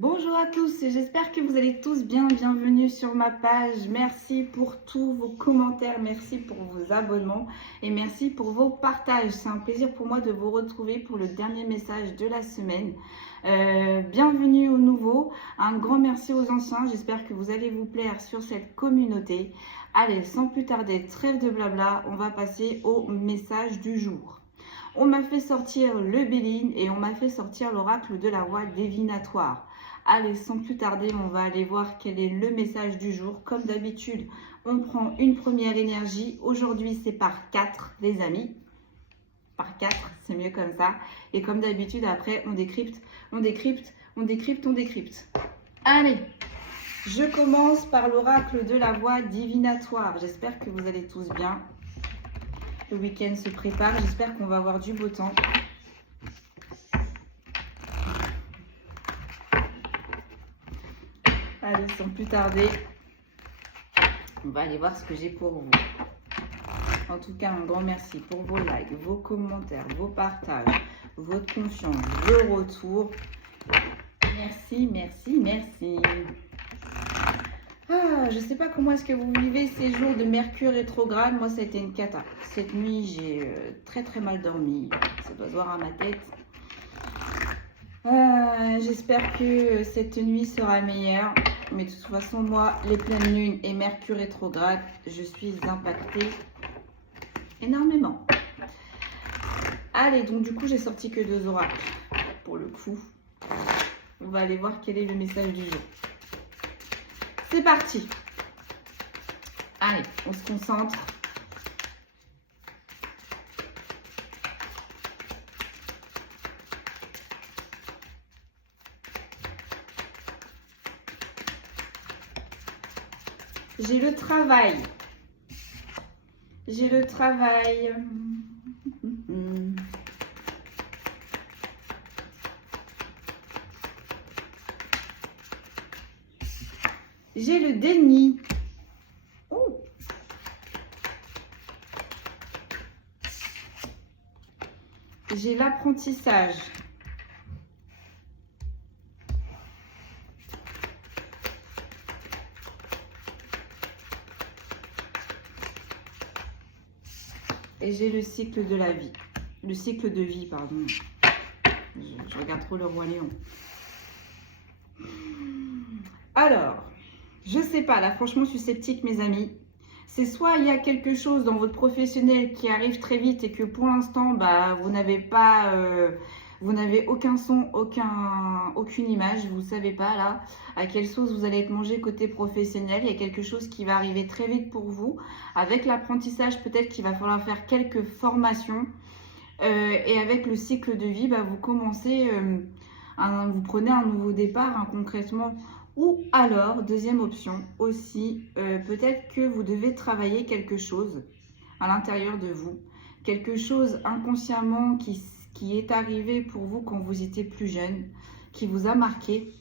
Bonjour à tous, j'espère que vous allez tous bien, bienvenue sur ma page. Merci pour tous vos commentaires, merci pour vos abonnements et merci pour vos partages. C'est un plaisir pour moi de vous retrouver pour le dernier message de la semaine. Bienvenue aux nouveaux, un grand merci aux anciens, j'espère que vous allez vous plaire sur cette communauté. Allez, sans plus tarder, trêve de blabla, on va passer au message du jour. On m'a fait sortir le Béline et on m'a fait sortir l'oracle de la voix divinatoire. Allez, sans plus tarder, on va aller voir quel est le message du jour. Comme d'habitude, on prend une première énergie. Aujourd'hui, c'est par 4, les amis. Par 4, c'est mieux comme ça. Et comme d'habitude, après, on décrypte, on décrypte, on décrypte, on décrypte. Allez, je commence par l'oracle de la voix divinatoire. J'espère que vous allez tous bien. Le week-end se prépare, j'espère qu'on va avoir du beau temps. Allez, sans plus tarder, on va aller voir ce que j'ai pour vous. En tout cas, un grand merci pour vos likes, vos commentaires, vos partages, votre confiance, vos retours. Merci, merci, merci. Je ne sais pas comment est-ce que vous vivez ces jours de Mercure rétrograde. Moi, ça a été une cata. Cette nuit, j'ai très mal dormi. Ça doit se voir à ma tête. J'espère que cette nuit sera meilleure. Mais de toute façon, moi, les pleines lunes et Mercure rétrograde, je suis impactée énormément. Allez, donc du coup, j'ai sorti que 2 oracles. Pour le coup, on va aller voir quel est le message du jour. C'est parti. Allez, on se concentre. J'ai le travail. J'ai le travail. J'ai le déni. Oh. J'ai l'apprentissage. Et j'ai le cycle de la vie. Le cycle de vie, pardon. Je regarde trop le Roi Lion. Alors, je sais pas, là franchement je suis sceptique mes amis. C'est soit il y a quelque chose dans votre professionnel qui arrive très vite et que pour l'instant vous n'avez pas, vous n'avez aucun son, aucune image, vous ne savez pas là à quelle sauce vous allez être mangé côté professionnel. Il y a quelque chose qui va arriver très vite pour vous. Avec l'apprentissage, peut-être qu'il va falloir faire quelques formations. Et avec le cycle de vie, vous commencez, vous prenez un nouveau départ concrètement. Ou alors, deuxième option aussi, peut-être que vous devez travailler quelque chose à l'intérieur de vous. Quelque chose inconsciemment qui est arrivé pour vous quand vous étiez plus jeune, qui vous a marqué.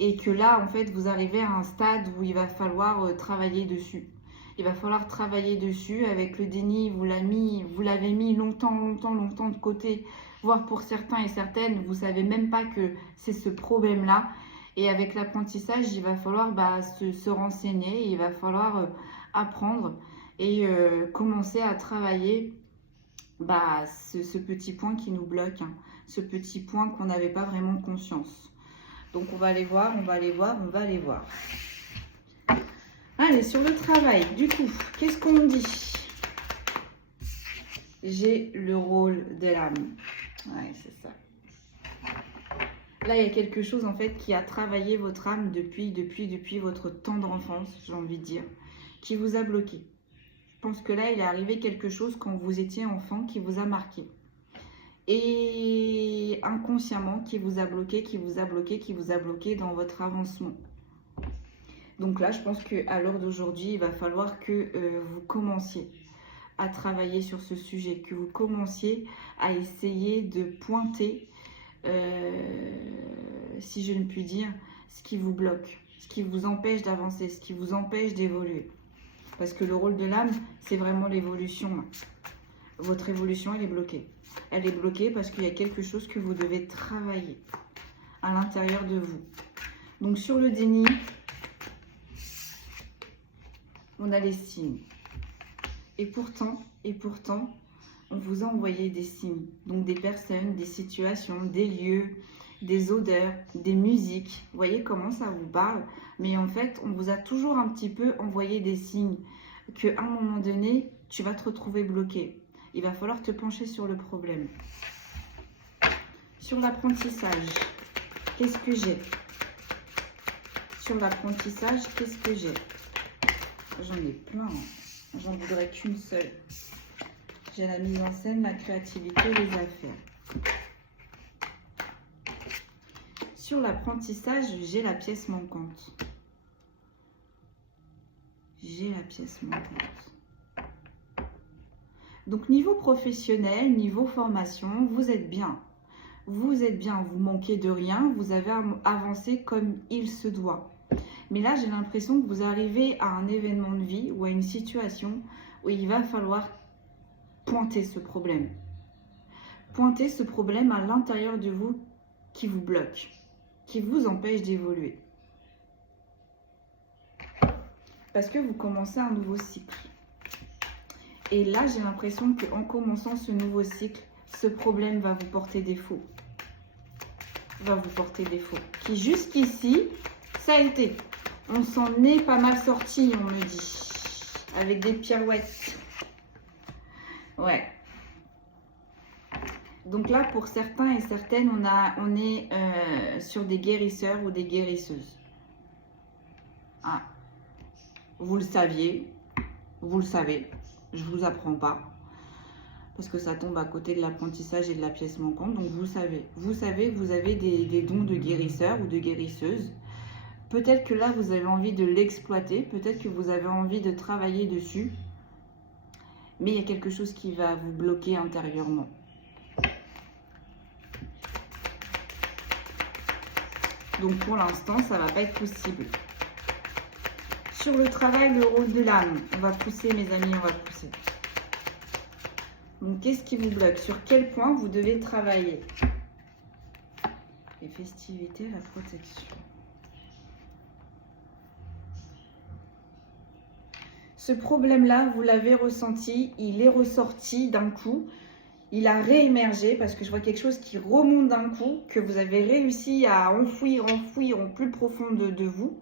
Et que là, en fait, vous arrivez à un stade où il va falloir travailler dessus. Il va falloir travailler dessus. Avec le déni, vous l'avez mis longtemps de côté. Voire pour certains et certaines, vous ne savez même pas que c'est ce problème-là. Et avec l'apprentissage, il va falloir se renseigner, il va falloir apprendre et commencer à travailler ce petit point qui nous bloque, ce petit point qu'on n'avait pas vraiment conscience. Donc on va aller voir, on va aller voir, on va aller voir. Allez, sur le travail, du coup, qu'est-ce qu'on me dit? J'ai le rôle de l'âme. Ouais, c'est ça. Là, il y a quelque chose en fait qui a travaillé votre âme depuis votre tendre enfance, j'ai envie de dire, qui vous a bloqué. Je pense que là, il est arrivé quelque chose quand vous étiez enfant qui vous a marqué. Et inconsciemment, qui vous a bloqué, qui vous a bloqué dans votre avancement. Donc là, je pense qu'à l'heure d'aujourd'hui, il va falloir que vous commenciez à travailler sur ce sujet, que vous commenciez à essayer de pointer si je ne puis dire, ce qui vous bloque, ce qui vous empêche d'avancer, ce qui vous empêche d'évoluer. Parce que le rôle de l'âme, c'est vraiment l'évolution. Votre évolution, elle est bloquée. Elle est bloquée parce qu'il y a quelque chose que vous devez travailler à l'intérieur de vous. Donc sur le déni, on a les signes. Et pourtant, on vous a envoyé des signes. Donc des personnes, des situations, des lieux, des odeurs, des musiques. Vous voyez comment ça vous parle? Mais en fait, on vous a toujours un petit peu envoyé des signes qu'à un moment donné, tu vas te retrouver bloqué. Il va falloir te pencher sur le problème. Sur l'apprentissage, qu'est-ce que j'ai? Sur l'apprentissage, qu'est-ce que j'ai? J'en ai plein. J'en voudrais qu'une seule. J'ai la mise en scène, la créativité, les affaires. Sur l'apprentissage, j'ai la pièce manquante. J'ai la pièce manquante. Donc, niveau professionnel, niveau formation, vous êtes bien. Vous êtes bien, vous manquez de rien, vous avez avancé comme il se doit. Mais là, j'ai l'impression que vous arrivez à un événement de vie ou à une situation où il va falloir pointer ce problème. Pointer ce problème à l'intérieur de vous qui vous bloque, qui vous empêche d'évoluer. Parce que vous commencez un nouveau cycle. Et là, j'ai l'impression qu'en commençant ce nouveau cycle, ce problème va vous porter défaut. Va vous porter défaut. Qui jusqu'ici, ça a été. On s'en est pas mal sorti, on me dit. Avec des pirouettes. Ouais. Donc là, pour certains et certaines, on est sur des guérisseurs ou des guérisseuses. Ah. Vous le saviez. Vous le savez. Je ne vous apprends pas. Parce que ça tombe à côté de l'apprentissage et de la pièce manquante. Donc vous savez. Vous savez que vous avez des dons de guérisseur ou de guérisseuse. Peut-être que là, vous avez envie de l'exploiter. Peut-être que vous avez envie de travailler dessus. Mais il y a quelque chose qui va vous bloquer intérieurement. Donc pour l'instant, ça ne va pas être possible. Sur le travail, le rôle de l'âme. On va pousser, mes amis, on va pousser. Donc qu'est-ce qui vous bloque? Sur quel point vous devez travailler? Les festivités, la protection. Ce problème-là, vous l'avez ressenti, il est ressorti d'un coup, il a réémergé parce que je vois quelque chose qui remonte d'un coup, que vous avez réussi à enfouir au plus profond de vous,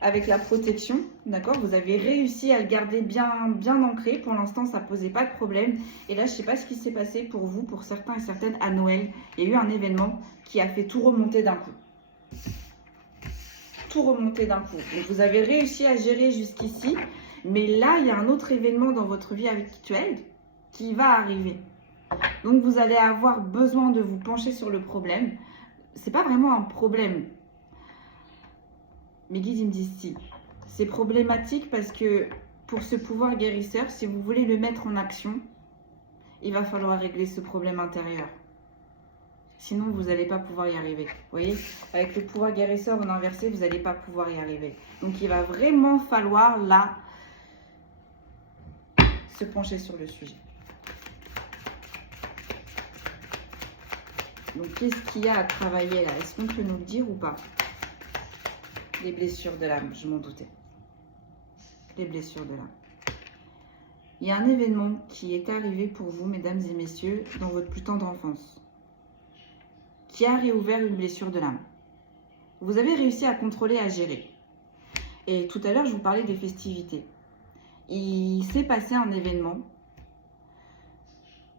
avec la protection, d'accord? Vous avez réussi à le garder bien ancré, pour l'instant ça ne posait pas de problème. Et là, je ne sais pas ce qui s'est passé pour vous, pour certains et certaines, à Noël, il y a eu un événement qui a fait tout remonter d'un coup. Tout remonter d'un coup. Donc vous avez réussi à gérer jusqu'ici. Mais là, il y a un autre événement dans votre vie actuelle qui va arriver. Donc, vous allez avoir besoin de vous pencher sur le problème. Ce n'est pas vraiment un problème. Mes guides, ils me disent si. C'est problématique parce que pour ce pouvoir guérisseur, si vous voulez le mettre en action, il va falloir régler ce problème intérieur. Sinon, vous n'allez pas pouvoir y arriver. Vous voyez, avec le pouvoir guérisseur en inversé, vous n'allez pas pouvoir y arriver. Donc, il va vraiment falloir là se pencher sur le sujet. Donc, qu'est-ce qu'il y a à travailler là? Est-ce qu'on peut nous le dire ou pas? Les blessures de l'âme, je m'en doutais. Les blessures de l'âme. Il y a un événement qui est arrivé pour vous, mesdames et messieurs, dans votre plus tendre enfance, qui a réouvert une blessure de l'âme. Vous avez réussi à contrôler, à gérer. Et tout à l'heure, je vous parlais des festivités. Il s'est passé un événement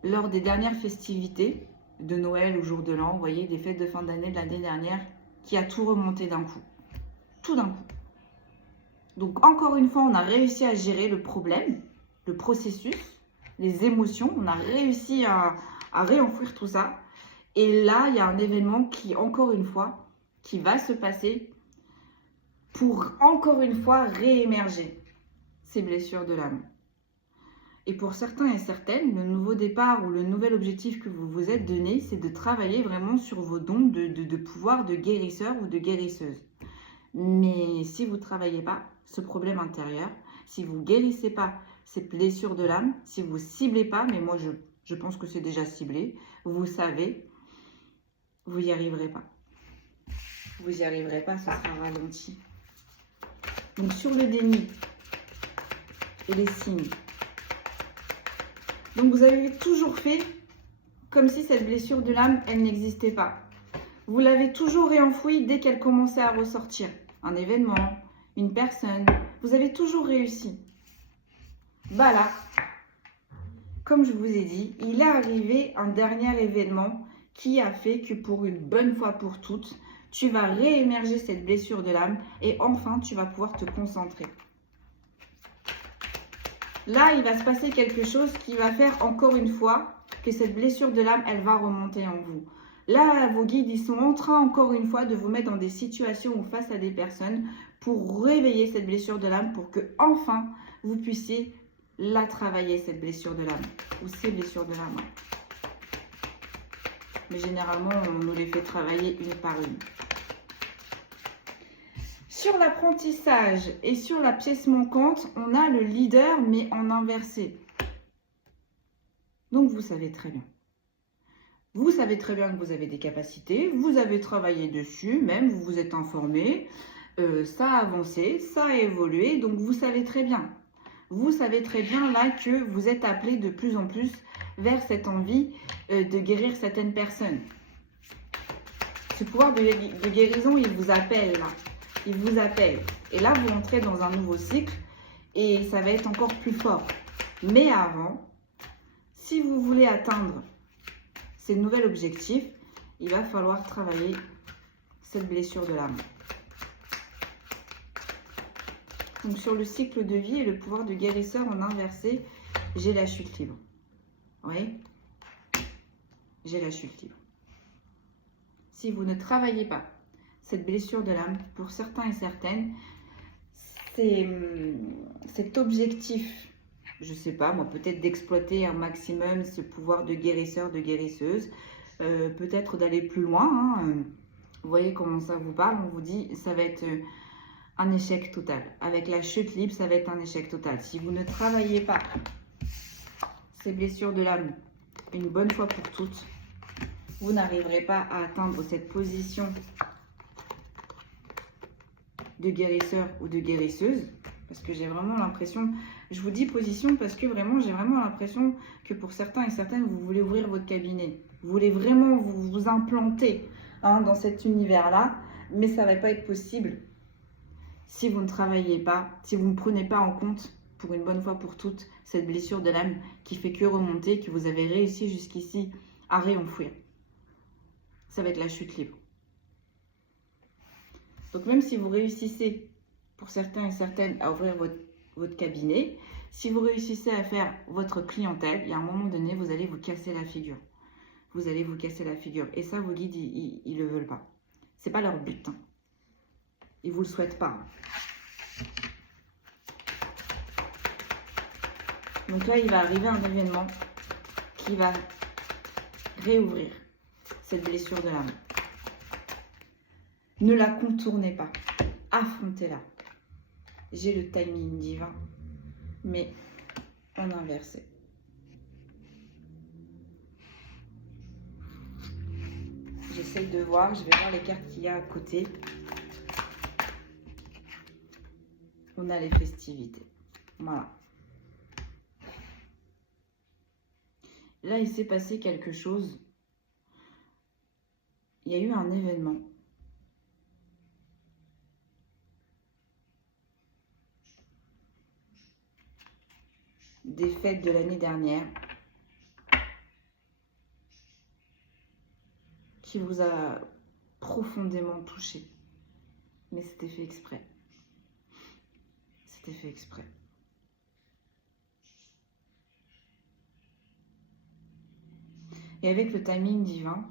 lors des dernières festivités de Noël au jour de l'an, vous voyez, des fêtes de fin d'année de l'année dernière, qui a tout remonté d'un coup. Tout d'un coup. Donc, encore une fois, on a réussi à gérer le problème, le processus, les émotions. On a réussi à réenfouir tout ça. Et là, il y a un événement qui, encore une fois, qui va se passer pour, encore une fois, réémerger ces blessures de l'âme. Et pour certains et certaines, le nouveau départ ou le nouvel objectif que vous vous êtes donné, c'est de travailler vraiment sur vos dons de pouvoir de guérisseur ou de guérisseuse. Mais si vous ne travaillez pas ce problème intérieur, si vous ne guérissez pas ces blessures de l'âme, si vous ne ciblez pas, mais moi je pense que c'est déjà ciblé, vous savez, vous n'y arriverez pas. vous n'y arriverez pas, ce sera ralenti. Donc sur le déni et les signes. Donc vous avez toujours fait comme si cette blessure de l'âme, elle n'existait pas. Vous l'avez toujours réenfouie dès qu'elle commençait à ressortir. Un événement, une personne, vous avez toujours réussi. Bah là, comme je vous ai dit, il est arrivé un dernier événement qui a fait que pour une bonne fois pour toutes, tu vas réémerger cette blessure de l'âme et enfin, tu vas pouvoir te concentrer. Là, il va se passer quelque chose qui va faire encore une fois que cette blessure de l'âme, elle va remonter en vous. Là, vos guides, ils sont en train encore une fois de vous mettre dans des situations ou face à des personnes pour réveiller cette blessure de l'âme pour que enfin, vous puissiez la travailler, cette blessure de l'âme ou ces blessures de l'âme. Mais généralement, on nous les fait travailler une par une. Sur l'apprentissage et sur la pièce manquante, on a le leader, mais en inversé. Donc, vous savez très bien. Vous savez très bien que vous avez des capacités, vous avez travaillé dessus, même vous vous êtes informé, ça a avancé, ça a évolué, donc vous savez très bien. Vous savez très bien là que vous êtes appelé de plus en plus vers cette envie de guérir certaines personnes. Ce pouvoir de guérison, il vous appelle là. Il vous appelle. Et là, vous entrez dans un nouveau cycle et ça va être encore plus fort. Mais avant, si vous voulez atteindre ces nouveaux objectifs, il va falloir travailler cette blessure de l'âme. Donc sur le cycle de vie et le pouvoir de guérisseur en inversé, j'ai la chute libre. Oui, j'ai la chute libre. Si vous ne travaillez pas cette blessure de l'âme, pour certains et certaines, c'est cet objectif, je ne sais pas, moi, peut-être d'exploiter un maximum ce pouvoir de guérisseur, de guérisseuse, peut-être d'aller plus loin. Hein. Vous voyez comment ça vous parle, on vous dit, ça va être un échec total. Avec la chute libre, ça va être un échec total. Si vous ne travaillez pas ces blessures de l'âme une bonne fois pour toutes, vous n'arriverez pas à atteindre cette position de guérisseur ou de guérisseuse, parce que j'ai vraiment l'impression, je vous dis position parce que vraiment j'ai vraiment l'impression que pour certains et certaines, vous voulez ouvrir votre cabinet, vous voulez vraiment vous implanter dans cet univers-là, mais ça ne va pas être possible si vous ne travaillez pas, si vous ne prenez pas en compte pour une bonne fois pour toutes cette blessure de l'âme qui fait que remonter, que vous avez réussi jusqu'ici à réenfouir. Ça va être la chute libre. Donc même si vous réussissez, pour certains et certaines, à ouvrir votre cabinet, si vous réussissez à faire votre clientèle, il y a un moment donné, vous allez vous casser la figure. Vous allez vous casser la figure. Et ça, vos guides, ils ne le veulent pas. Ce n'est pas leur but. Hein. Ils ne vous le souhaitent pas. Hein. Donc là, il va arriver un événement qui va réouvrir cette blessure de l'âme. Ne la contournez pas. Affrontez-la. J'ai le timing divin, mais en inversé. J'essaye de voir, je vais voir les cartes qu'il y a à côté. On a les festivités. Voilà. Là, il s'est passé quelque chose. Il y a eu un événement. Des fêtes de l'année dernière qui vous a profondément touché. Mais c'était fait exprès. C'était fait exprès. Et avec le timing divin,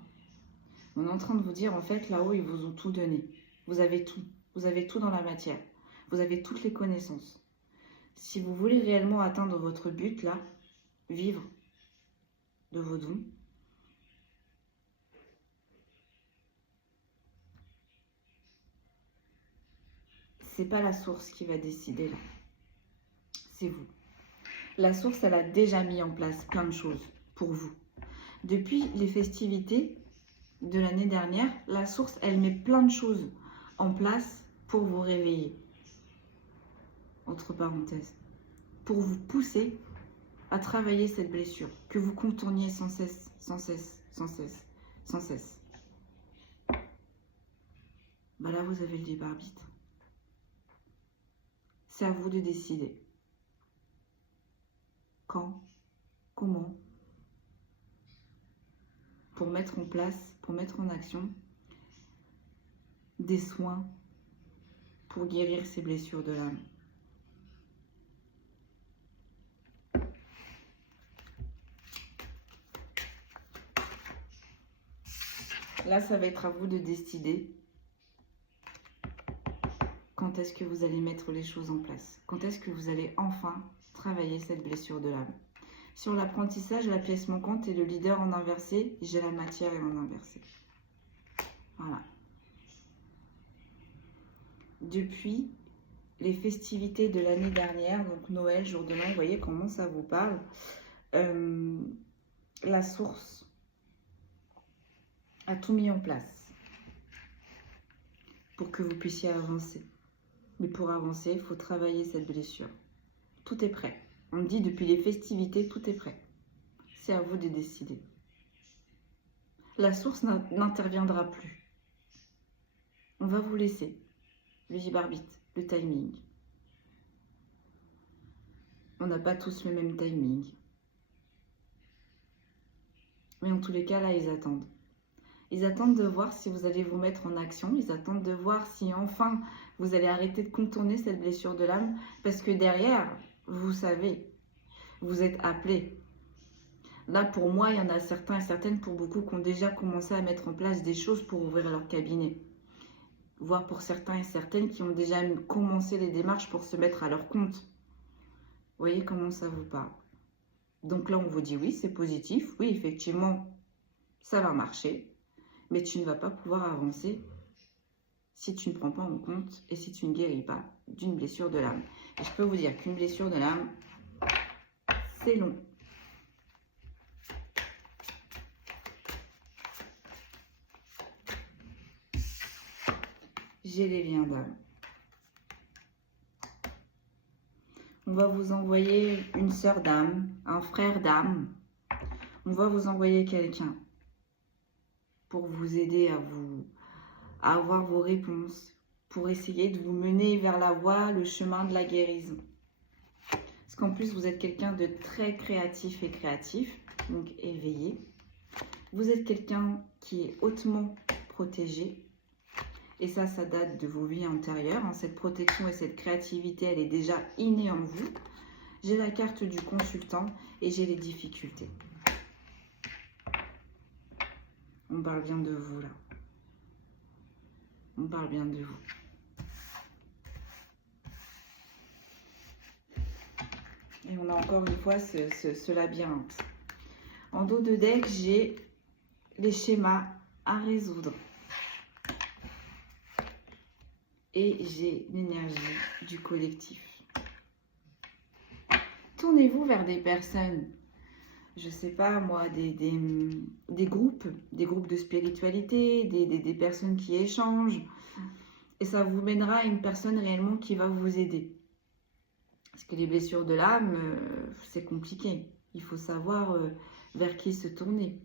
on est en train de vous dire, en fait, là-haut, ils vous ont tout donné. Vous avez tout. Vous avez tout dans la matière. Vous avez toutes les connaissances. Si vous voulez réellement atteindre votre but, là, vivre de vos dons, c'est pas la source qui va décider, là. C'est vous. La source, elle a déjà mis en place plein de choses pour vous. Depuis les festivités de l'année dernière, la source, elle met plein de choses en place pour vous réveiller. Entre parenthèses. Pour vous pousser à travailler cette blessure. Que vous contourniez sans cesse, sans cesse, sans cesse, sans cesse. Bah là, vous avez le libre arbitre. C'est à vous de décider. Quand, comment, pour mettre en place, pour mettre en action des soins pour guérir ces blessures de l'âme. Là, ça va être à vous de décider quand est-ce que vous allez mettre les choses en place. Quand est-ce que vous allez enfin travailler cette blessure de l'âme. Sur l'apprentissage, la pièce manquante et le leader en inversé, j'ai la matière et en inversé. Voilà. Depuis les festivités de l'année dernière, donc Noël, jour de l'an, vous voyez comment ça vous parle. La source a tout mis en place pour que vous puissiez avancer. Mais pour avancer, il faut travailler cette blessure. Tout est prêt. On me dit depuis les festivités, tout est prêt. C'est à vous de décider. La source n'interviendra plus. On va vous laisser le libre arbitre, le timing. On n'a pas tous le même timing. Mais en tous les cas, là, ils attendent. Ils attendent de voir si vous allez vous mettre en action. Ils attendent de voir si enfin vous allez arrêter de contourner cette blessure de l'âme. Parce que derrière, vous savez, vous êtes appelés. Là, pour moi, il y en a certains et certaines, pour beaucoup, qui ont déjà commencé à mettre en place des choses pour ouvrir leur cabinet. Voire pour certains et certaines qui ont déjà commencé les démarches pour se mettre à leur compte. Vous voyez comment ça vous parle. Donc là, on vous dit oui, c'est positif. Oui, effectivement, ça va marcher. Mais tu ne vas pas pouvoir avancer si tu ne prends pas en compte et si tu ne guéris pas d'une blessure de l'âme. Et je peux vous dire qu'une blessure de l'âme, c'est long. J'ai les liens d'âme. On va vous envoyer une sœur d'âme, un frère d'âme. On va vous envoyer quelqu'un pour vous aider à avoir vos réponses, pour essayer de vous mener vers la voie, le chemin de la guérison. Parce qu'en plus, vous êtes quelqu'un de très créatif et créatif, donc éveillé. Vous êtes quelqu'un qui est hautement protégé. Et ça date de vos vies antérieures. Cette protection et cette créativité, elle est déjà innée en vous. J'ai la carte du consultant et j'ai les difficultés. On parle bien de vous, là. On parle bien de vous. Et on a encore une fois ce labyrinthe. En dos de deck, j'ai les schémas à résoudre. Et j'ai l'énergie du collectif. Tournez-vous vers des personnes, je ne sais pas moi, des groupes de spiritualité, des personnes qui échangent. Et ça vous mènera à une personne réellement qui va vous aider. Parce que les blessures de l'âme, c'est compliqué. Il faut savoir vers qui se tourner.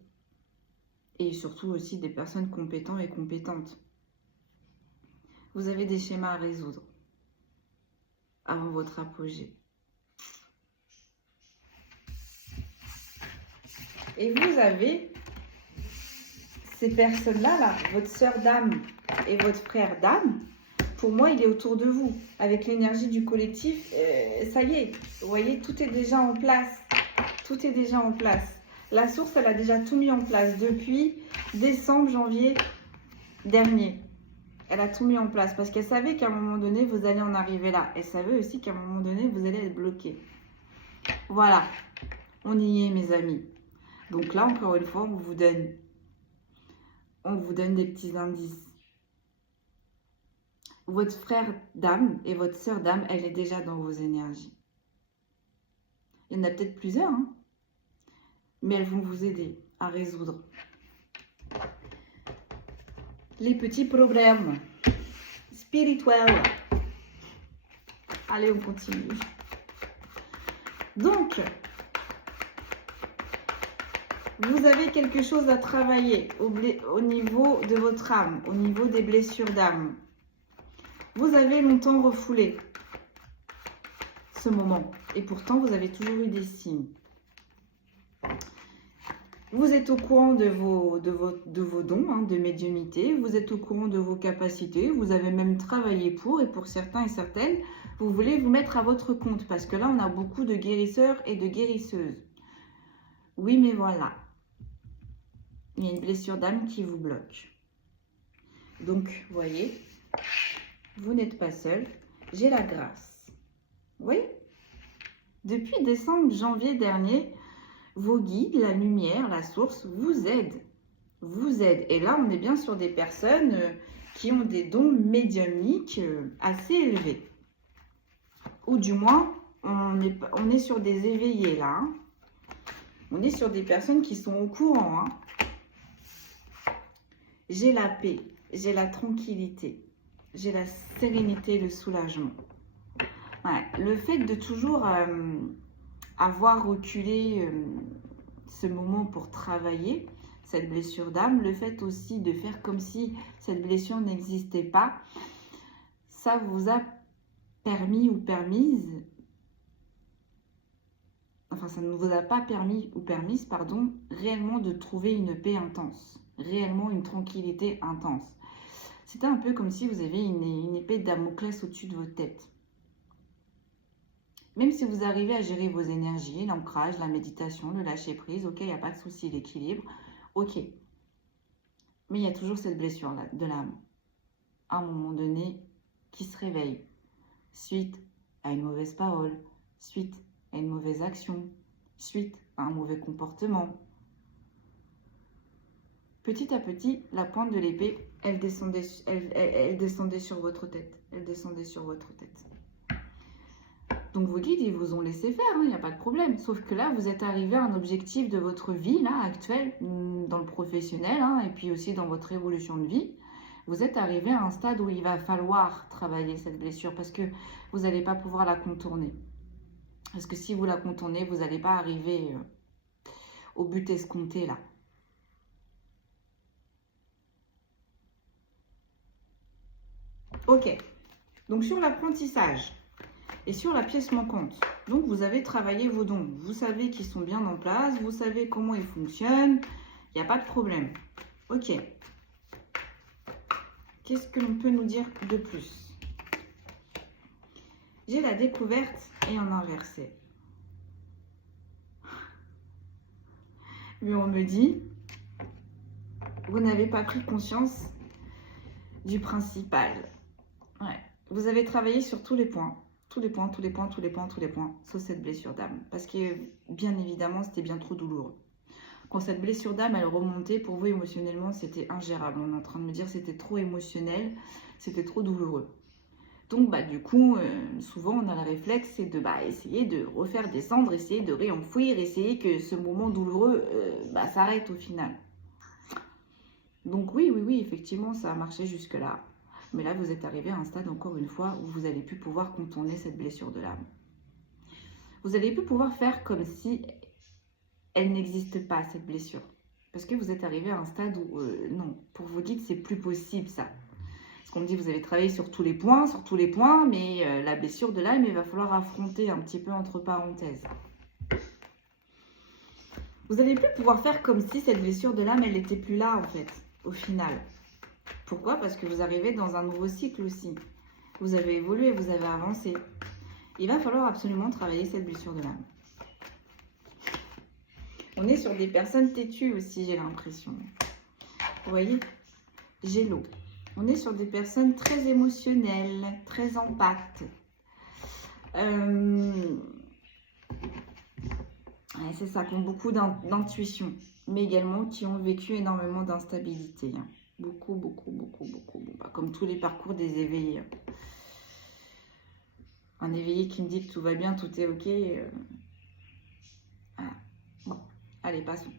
Et surtout aussi des personnes compétentes et compétentes. Vous avez des schémas à résoudre avant votre apogée. Et vous avez ces personnes-là, là, votre sœur d'âme et votre frère d'âme. Pour moi, il est autour de vous. Avec l'énergie du collectif, ça y est. Vous voyez, tout est déjà en place. Tout est déjà en place. La source, elle a déjà tout mis en place depuis décembre, janvier dernier. Elle a tout mis en place parce qu'elle savait qu'à un moment donné, vous allez en arriver là. Elle savait aussi qu'à un moment donné, vous allez être bloqué. Voilà, on y est, mes amis. Donc là, encore une fois, on vous donne des petits indices. Votre frère d'âme et votre sœur d'âme, elle est déjà dans vos énergies. Il y en a peut-être plusieurs, hein, mais elles vont vous aider à résoudre les petits problèmes. spirituel. Allez, on continue. Donc, vous avez quelque chose à travailler au niveau de votre âme, au niveau des blessures d'âme. Vous avez longtemps refoulé ce moment et pourtant vous avez toujours eu des signes. Vous êtes au courant de vos dons, hein, de médiumnité, vous êtes au courant de vos capacités, vous avez même travaillé pour, et pour certains et certaines, vous voulez vous mettre à votre compte parce que là on a beaucoup de guérisseurs et de guérisseuses. Oui, mais voilà. Il y a une blessure d'âme qui vous bloque. Donc, vous voyez, vous n'êtes pas seul. J'ai la grâce. Oui. Depuis décembre, janvier dernier, vos guides, la lumière, la source, vous aident. Vous aident. Et là, on est bien sur des personnes qui ont des dons médiumniques assez élevés. Ou du moins, on est sur des éveillés là. Hein. On est sur des personnes qui sont au courant. Hein. J'ai la paix, j'ai la tranquillité, j'ai la sérénité, le soulagement. Ouais, le fait de toujours avoir reculé ce moment pour travailler cette blessure d'âme, le fait aussi de faire comme si cette blessure n'existait pas, ça vous a permis ou permise, enfin ça ne vous a pas permis ou permise, pardon, réellement de trouver une paix intense. Réellement une tranquillité intense. C'était un peu comme si vous aviez une épée de Damoclès au-dessus de votre tête. Même si vous arrivez à gérer vos énergies, l'ancrage, la méditation, le lâcher-prise, ok, il n'y a pas de souci, l'équilibre, ok. Mais il y a toujours cette blessure-là de l'âme, à un moment donné, qui se réveille, suite à une mauvaise parole, suite à une mauvaise action, suite à un mauvais comportement. Petit à petit, la pointe de l'épée, elle descendait sur votre tête. Elle descendait sur votre tête. Donc vos guides, ils vous ont laissé faire, il n'y a pas de problème. Sauf que là, vous êtes arrivé à un objectif de votre vie, là, actuelle, dans le professionnel, hein, et puis aussi dans votre évolution de vie. Vous êtes arrivé à un stade où il va falloir travailler cette blessure parce que vous n'allez pas pouvoir la contourner. Parce que si vous la contournez, vous n'allez pas arriver au but escompté, là. Ok, donc sur l'apprentissage et sur la pièce manquante, donc vous avez travaillé vos dons, vous savez qu'ils sont bien en place, vous savez comment ils fonctionnent, il n'y a pas de problème. Ok, qu'est-ce que l'on peut nous dire de plus? J'ai la découverte et en inversé. Mais on me dit, vous n'avez pas pris conscience du principal. Ouais. Vous avez travaillé sur tous les points, sauf cette blessure d'âme. Parce que, bien évidemment, c'était bien trop douloureux. Quand cette blessure d'âme, elle remontait, pour vous, émotionnellement, c'était ingérable. On est en train de me dire c'était trop émotionnel, c'était trop douloureux. Donc, du coup, souvent, on a le réflexe, c'est de essayer de refaire descendre, essayer de réenfouir, essayer que ce moment douloureux s'arrête au final. Donc oui, effectivement, ça a marché jusque-là. Mais là, vous êtes arrivé à un stade, encore une fois, où vous allez plus pouvoir contourner cette blessure de l'âme. Vous allez plus pouvoir faire comme si elle n'existe pas, cette blessure. Parce que vous êtes arrivé à un stade où, non, pour vos guides, c'est plus possible, ça. Parce qu'on me dit, vous avez travaillé sur tous les points, mais la blessure de l'âme, il va falloir affronter un petit peu entre parenthèses. Vous n'allez plus pouvoir faire comme si cette blessure de l'âme, elle n'était plus là, en fait, au final. Pourquoi? Parce que vous arrivez dans un nouveau cycle aussi. Vous avez évolué, vous avez avancé. Il va falloir absolument travailler cette blessure de l'âme. On est sur des personnes têtues aussi, j'ai l'impression. Vous voyez? Gélo. On est sur des personnes très émotionnelles, très empathes. C'est ça, qui ont beaucoup d'intuition, mais également qui ont vécu énormément d'instabilité. Beaucoup. Comme tous les parcours des éveillés. Un éveillé qui me dit que tout va bien, tout est ok. Voilà. Bon, allez, passons.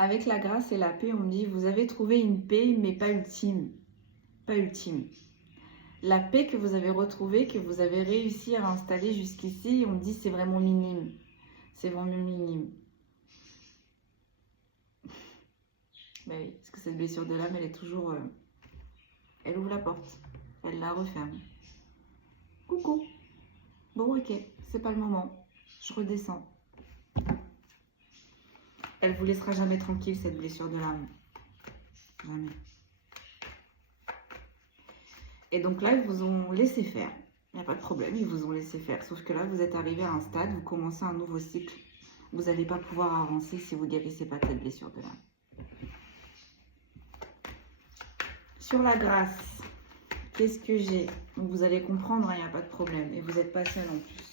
Avec la grâce et la paix, on me dit, vous avez trouvé une paix, mais pas ultime. Pas ultime. La paix que vous avez retrouvée, que vous avez réussi à installer jusqu'ici, on me dit, c'est vraiment minime. C'est vraiment minime. Ben oui, parce que cette blessure de l'âme, elle est toujours... elle ouvre la porte. Elle la referme. Coucou. Bon, ok, c'est pas le moment. Je redescends. Elle vous laissera jamais tranquille, cette blessure de l'âme. Jamais. Et donc là, ils vous ont laissé faire. Il n'y a pas de problème, ils vous ont laissé faire. Sauf que là, vous êtes arrivé à un stade, vous commencez un nouveau cycle. Vous n'allez pas pouvoir avancer si vous ne guérissez pas de cette blessure de l'âme. Sur la grâce, qu'est-ce que j'ai? Donc vous allez comprendre, il n'y a pas de problème. Et vous n'êtes pas seul en plus.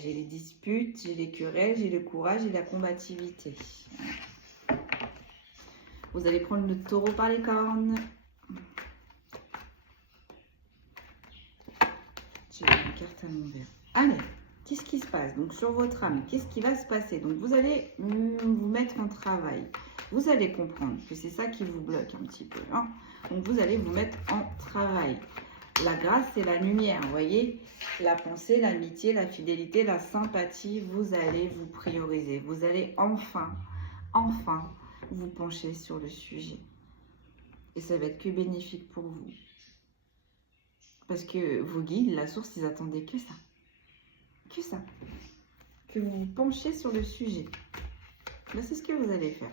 J'ai les disputes, j'ai les querelles, j'ai le courage et la combativité. Vous allez prendre le taureau par les cornes. J'ai une carte à l'envers. Allez, qu'est-ce qui se passe? Donc sur votre âme, qu'est-ce qui va se passer? Donc vous allez vous mettre en travail. Vous allez comprendre que c'est ça qui vous bloque un petit peu. Hein. Donc vous allez vous mettre en travail. La grâce, c'est la lumière, vous voyez? La pensée, l'amitié, la fidélité, la sympathie, vous allez vous prioriser. Vous allez enfin vous pencher sur le sujet. Et ça va être que bénéfique pour vous. Parce que vos guides, la source, ils attendaient que ça. Que ça. Que vous vous penchiez sur le sujet. Là, c'est ce que vous allez faire.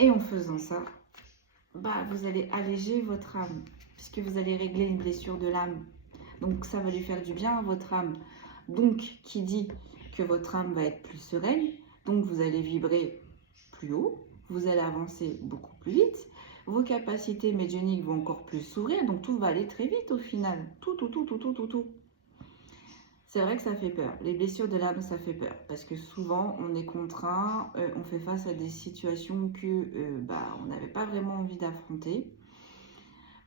Et en faisant ça, vous allez alléger votre âme, puisque vous allez régler une blessure de l'âme. Donc, ça va lui faire du bien à votre âme. Donc, qui dit que votre âme va être plus sereine, donc vous allez vibrer plus haut, vous allez avancer beaucoup plus vite, vos capacités médiumniques vont encore plus s'ouvrir, donc tout va aller très vite au final. Tout. C'est vrai que ça fait peur. Les blessures de l'âme, ça fait peur. Parce que souvent, on est contraint, on fait face à des situations que on n'avait pas vraiment envie d'affronter.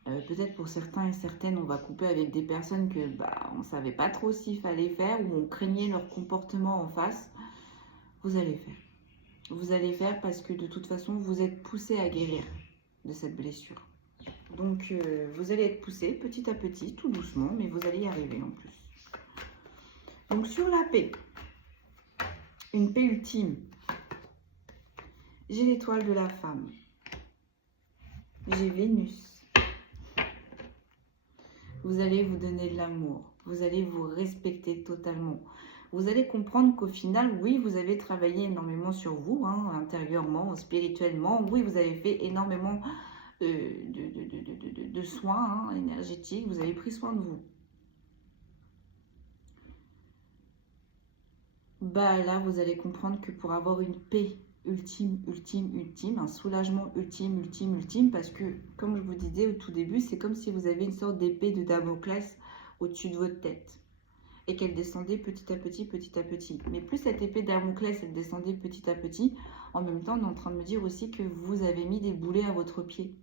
Peut-être pour certains et certaines, on va couper avec des personnes que on ne savait pas trop s'il fallait faire ou on craignait leur comportement en face. Vous allez faire. Vous allez faire parce que de toute façon, vous êtes poussé à guérir de cette blessure. Donc, vous allez être poussé petit à petit, tout doucement, mais vous allez y arriver en plus. Donc sur la paix, une paix ultime, j'ai l'étoile de la femme, j'ai Vénus. Vous allez vous donner de l'amour, vous allez vous respecter totalement. Vous allez comprendre qu'au final, oui, vous avez travaillé énormément sur vous, intérieurement, spirituellement. Oui, vous avez fait énormément de soins énergétiques, vous avez pris soin de vous. Là, vous allez comprendre que pour avoir une paix ultime, un soulagement ultime, parce que, comme je vous disais au tout début, c'est comme si vous avez une sorte d'épée de Damoclès au-dessus de votre tête et qu'elle descendait petit à petit. Mais plus cette épée de Damoclès, elle descendait petit à petit, en même temps, on est en train de me dire aussi que vous avez mis des boulets à votre pied.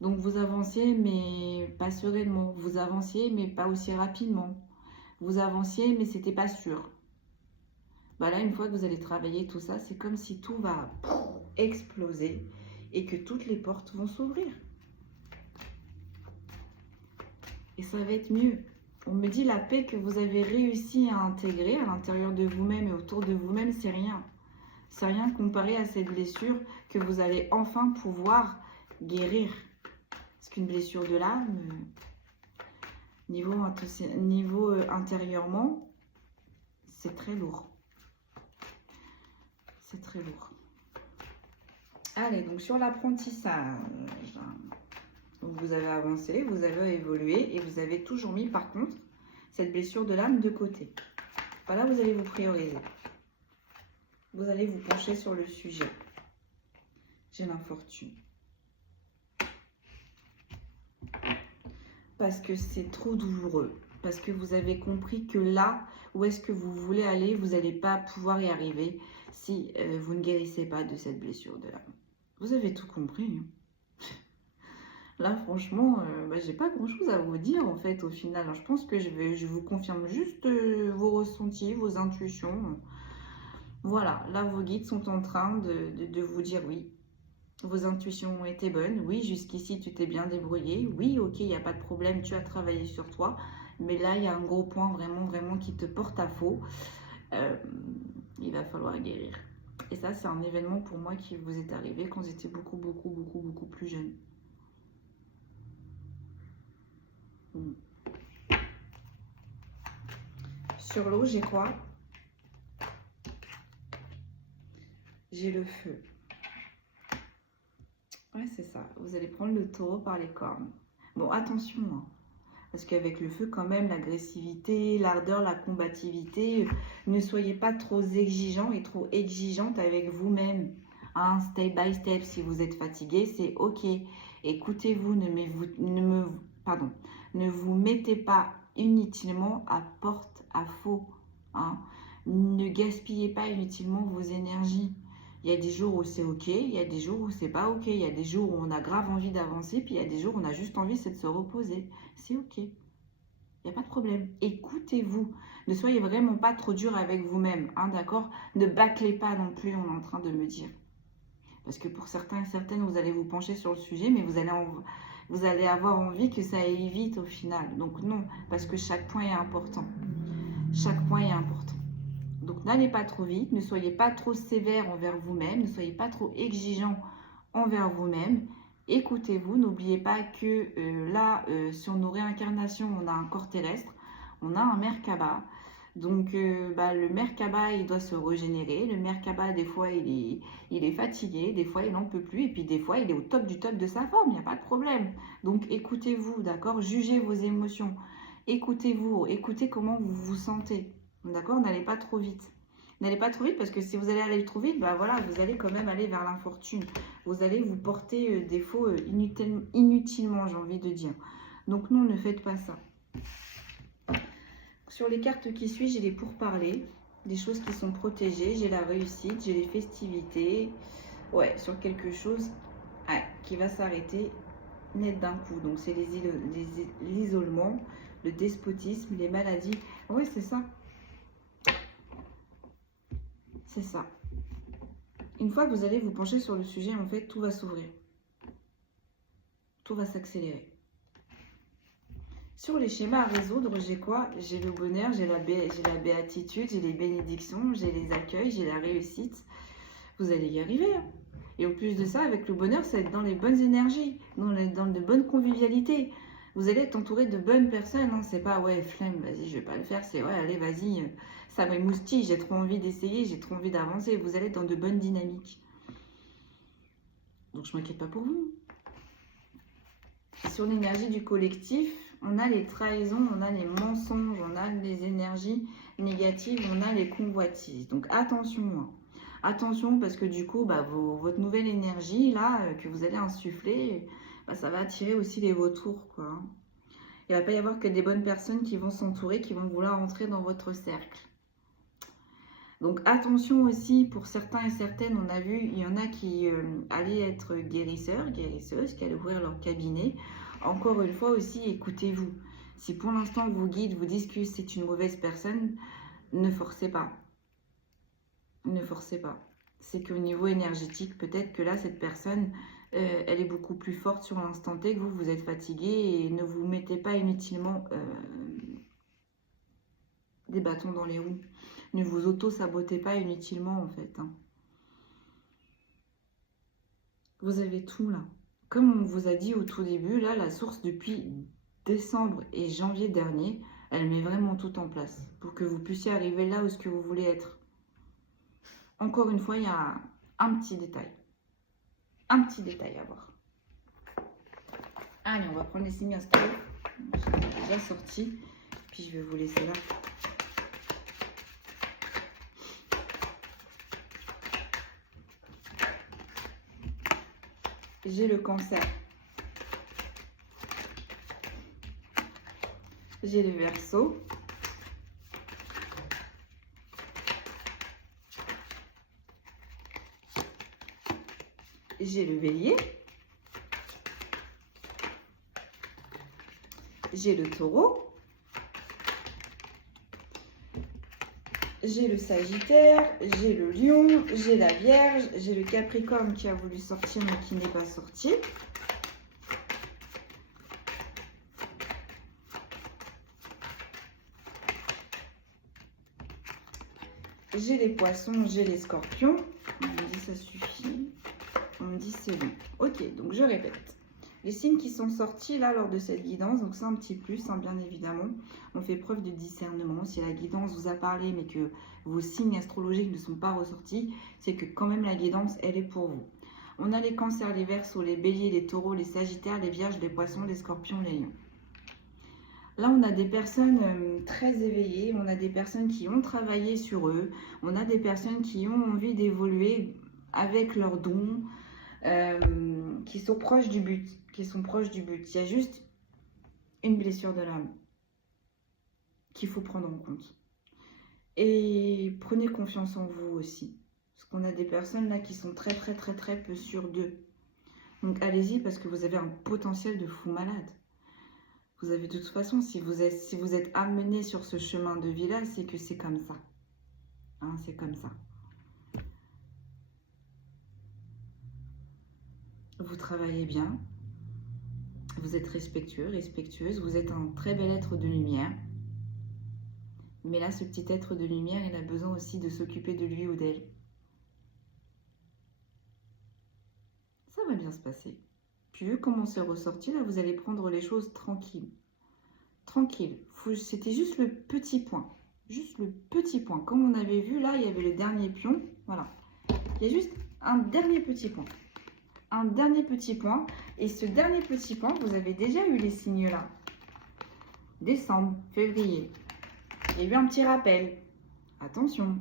Donc, vous avanciez, mais pas sereinement. Vous avanciez, mais pas aussi rapidement. Vous avanciez, mais c'était pas sûr. Là, une fois que vous allez travailler tout ça, c'est comme si tout va exploser et que toutes les portes vont s'ouvrir. Et ça va être mieux. On me dit la paix que vous avez réussi à intégrer à l'intérieur de vous-même et autour de vous-même, c'est rien. C'est rien comparé à cette blessure que vous allez enfin pouvoir guérir. Parce qu'une blessure de l'âme, niveau intérieurement, c'est très lourd. C'est très lourd. Allez, donc sur l'apprentissage, vous avez avancé, vous avez évolué et vous avez toujours mis par contre cette blessure de l'âme de côté. Là, vous allez vous prioriser. Vous allez vous pencher sur le sujet. J'ai l'infortune. Parce que c'est trop douloureux. Parce que vous avez compris que là, où est-ce que vous voulez aller, vous n'allez pas pouvoir y arriver si vous ne guérissez pas de cette blessure de l'âme. Vous avez tout compris. Là, franchement, j'ai pas grand-chose à vous dire, en fait, au final. Alors, je pense que je vous confirme juste vos ressentis, vos intuitions. Voilà, là, vos guides sont en train de vous dire oui. Vos intuitions ont été bonnes. Oui, jusqu'ici, tu t'es bien débrouillé. Oui, ok, il n'y a pas de problème, tu as travaillé sur toi. Mais là, il y a un gros point vraiment, vraiment qui te porte à faux. Il va falloir guérir. Et ça, c'est un événement pour moi qui vous est arrivé quand vous étiez beaucoup, beaucoup, beaucoup, beaucoup plus jeune. Sur l'eau, j'ai quoi? J'ai le feu. Ouais, c'est ça. Vous allez prendre le taureau par les cornes. Bon, attention, hein, parce qu'avec le feu, quand même, l'agressivité, l'ardeur, la combativité, ne soyez pas trop exigeant et trop exigeante avec vous-même. Hein, step by step, si vous êtes fatigué, c'est ok. Écoutez-vous, ne vous mettez pas inutilement à porte-à-faux. Hein. Ne gaspillez pas inutilement vos énergies. Il y a des jours où c'est ok, il y a des jours où c'est pas ok, il y a des jours où on a grave envie d'avancer, puis il y a des jours où on a juste envie, c'est de se reposer. C'est ok, il n'y a pas de problème. Écoutez-vous, ne soyez vraiment pas trop dur avec vous-même, hein, d'accord? Ne bâclez pas non plus, on est en train de me dire. Parce que pour certains et certaines, vous allez vous pencher sur le sujet, mais vous allez avoir envie que ça aille vite au final. Donc non, parce que chaque point est important. Chaque point est important. Donc n'allez pas trop vite, ne soyez pas trop sévère envers vous-même, ne soyez pas trop exigeant envers vous-même. Écoutez-vous, n'oubliez pas que sur nos réincarnations, on a un corps terrestre, on a un Merkaba. Donc le Merkaba, il doit se régénérer. Le Merkaba, des fois, il est fatigué, des fois, il n'en peut plus, et puis des fois, il est au top du top de sa forme, il n'y a pas de problème. Donc écoutez-vous, d'accord? Jugez vos émotions. Écoutez-vous, écoutez comment vous vous sentez. D'accord? N'allez pas trop vite. N'allez pas trop vite parce que si vous allez aller trop vite, bah voilà, vous allez quand même aller vers l'infortune. Vous allez vous porter défaut inutilement, j'ai envie de dire. Donc non, ne faites pas ça. Sur les cartes qui suivent, j'ai les pourparlers, des choses qui sont protégées, j'ai la réussite, j'ai les festivités. Ouais, sur quelque chose qui va s'arrêter net d'un coup. Donc c'est l'isolement, le despotisme, les maladies. Ouais, c'est ça. C'est ça. Une fois que vous allez vous pencher sur le sujet, en fait, tout va s'ouvrir. Tout va s'accélérer. Sur les schémas à résoudre, j'ai quoi? J'ai le bonheur, j'ai la béatitude, j'ai les bénédictions, j'ai les accueils, j'ai la réussite. Vous allez y arriver. Hein. Et en plus de ça, avec le bonheur, ça va être dans les bonnes énergies, dans de bonnes convivialités. Vous allez être entouré de bonnes personnes. Hein. C'est pas, ouais, flemme, vas-y, je vais pas le faire. C'est, ouais, allez, vas-y, ça m'émoustille, j'ai trop envie d'essayer, j'ai trop envie d'avancer. Vous allez être dans de bonnes dynamiques. Donc, je m'inquiète pas pour vous. Sur l'énergie du collectif, on a les trahisons, on a les mensonges, on a les énergies négatives, on a les convoitises. Donc, attention, hein. Attention parce que du coup, votre nouvelle énergie là que vous allez insuffler, ça va attirer aussi les vautours, quoi. Il ne va pas y avoir que des bonnes personnes qui vont s'entourer, qui vont vouloir entrer dans votre cercle. Donc attention aussi pour certains et certaines, on a vu, il y en a qui allaient être guérisseurs, guérisseuses, qui allaient ouvrir leur cabinet. Encore une fois aussi, écoutez-vous. Si pour l'instant vos guides vous disent que c'est une mauvaise personne, ne forcez pas. Ne forcez pas. C'est qu'au niveau énergétique, peut-être que là, cette personne, elle est beaucoup plus forte sur l'instant T, que vous êtes fatigué et ne vous mettez pas inutilement des bâtons dans les roues. Ne vous auto-sabotez pas inutilement, en fait. Hein. Vous avez tout, là. Comme on vous a dit au tout début, là, la source, depuis décembre et janvier dernier, elle met vraiment tout en place pour que vous puissiez arriver là où ce que vous voulez être. Encore une fois, il y a un petit détail. Un petit détail à voir. Allez, on va prendre les signes astro. J'ai déjà sorti. Puis je vais vous laisser là. J'ai le Cancer. J'ai le Verseau. J'ai le Bélier. J'ai le Taureau. J'ai le Sagittaire, j'ai le Lion, j'ai la Vierge, j'ai le Capricorne qui a voulu sortir mais qui n'est pas sorti. J'ai les Poissons, j'ai les Scorpions. On me dit ça suffit. On me dit c'est bon. Ok, donc je répète. Les signes qui sont sortis là lors de cette guidance, donc c'est un petit plus, hein, bien évidemment. On fait preuve de discernement. Si la guidance vous a parlé mais que vos signes astrologiques ne sont pas ressortis, c'est que quand même la guidance, elle est pour vous. On a les Cancers, les Verseaux, les Béliers, les Taureaux, les Sagittaires, les Vierges, les Poissons, les Scorpions, les Lions. Là, on a des personnes très éveillées, on a des personnes qui ont travaillé sur eux, on a des personnes qui ont envie d'évoluer avec leurs dons, qui sont proches du but, Il y a juste une blessure de l'âme qu'il faut prendre en compte. Et prenez confiance en vous aussi. Parce qu'on a des personnes là qui sont très peu sûres d'eux. Donc allez-y parce que vous avez un potentiel de fou malade. Vous avez de toute façon, si vous êtes amené sur ce chemin de vie là, c'est que c'est comme ça. Hein, c'est comme ça. Vous travaillez bien. Vous êtes respectueux, respectueuse. Vous êtes un très bel être de lumière. Mais là, ce petit être de lumière, il a besoin aussi de s'occuper de lui ou d'elle. Ça va bien se passer. Puis vu comment c'est ressorti, là, vous allez prendre les choses tranquilles. Tranquille. C'était juste le petit point. Juste le petit point. Comme on avait vu, là, il y avait le dernier pion. Voilà. Il y a juste un dernier petit point. Un dernier petit point. Et ce dernier petit point, vous avez déjà eu les signes là. Décembre, février. Il y a eu un petit rappel. Attention.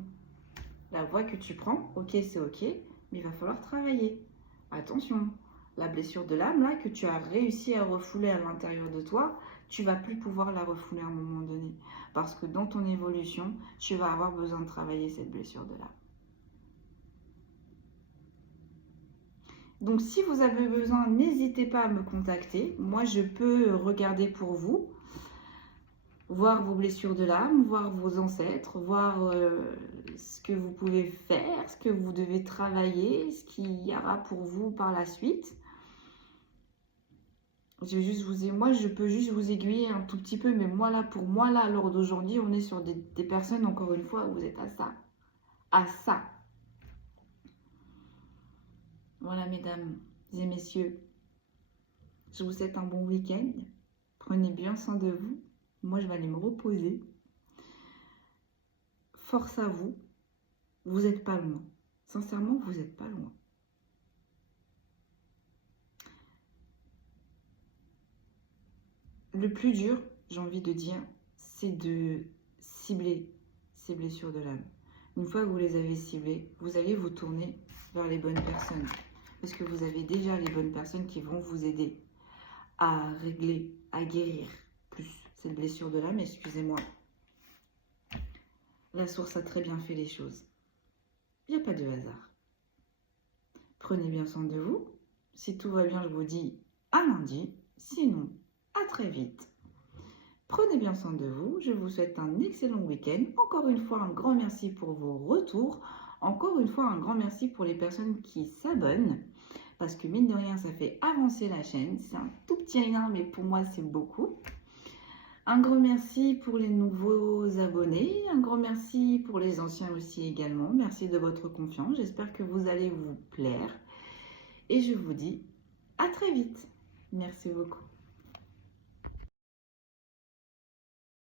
La voie que tu prends, ok, c'est ok, mais il va falloir travailler. Attention. La blessure de l'âme, là, que tu as réussi à refouler à l'intérieur de toi, tu vas plus pouvoir la refouler à un moment donné. Parce que dans ton évolution, tu vas avoir besoin de travailler cette blessure de l'âme. Donc, si vous avez besoin, n'hésitez pas à me contacter. Moi, je peux regarder pour vous, voir vos blessures de l'âme, voir vos ancêtres, voir ce que vous pouvez faire, ce que vous devez travailler, ce qu'il y aura pour vous par la suite. Moi, je peux juste vous aiguiller un tout petit peu, mais moi, là, pour moi, là, à l'heure d'aujourd'hui, on est sur des personnes, encore une fois, vous êtes à ça. À ça. Voilà, mesdames et messieurs. Je vous souhaite un bon week-end. Prenez bien soin de vous. Moi, je vais aller me reposer. Force à vous. Vous n'êtes pas loin. Sincèrement, vous n'êtes pas loin. Le plus dur, j'ai envie de dire, c'est de cibler ces blessures de l'âme. Une fois que vous les avez ciblées, vous allez vous tourner vers les bonnes personnes. Parce que vous avez déjà les bonnes personnes qui vont vous aider à régler, à guérir plus cette blessure de l'âme. Excusez-moi. La source a très bien fait les choses. Il n'y a pas de hasard. Prenez bien soin de vous. Si tout va bien, je vous dis à lundi. Sinon, à très vite. Prenez bien soin de vous. Je vous souhaite un excellent week-end. Encore une fois, un grand merci pour vos retours. Encore une fois, un grand merci pour les personnes qui s'abonnent. Parce que mine de rien, ça fait avancer la chaîne. C'est un tout petit rien, mais pour moi, c'est beaucoup. Un grand merci pour les nouveaux abonnés. Un grand merci pour les anciens aussi également. Merci de votre confiance. J'espère que vous allez vous plaire. Et je vous dis à très vite. Merci beaucoup.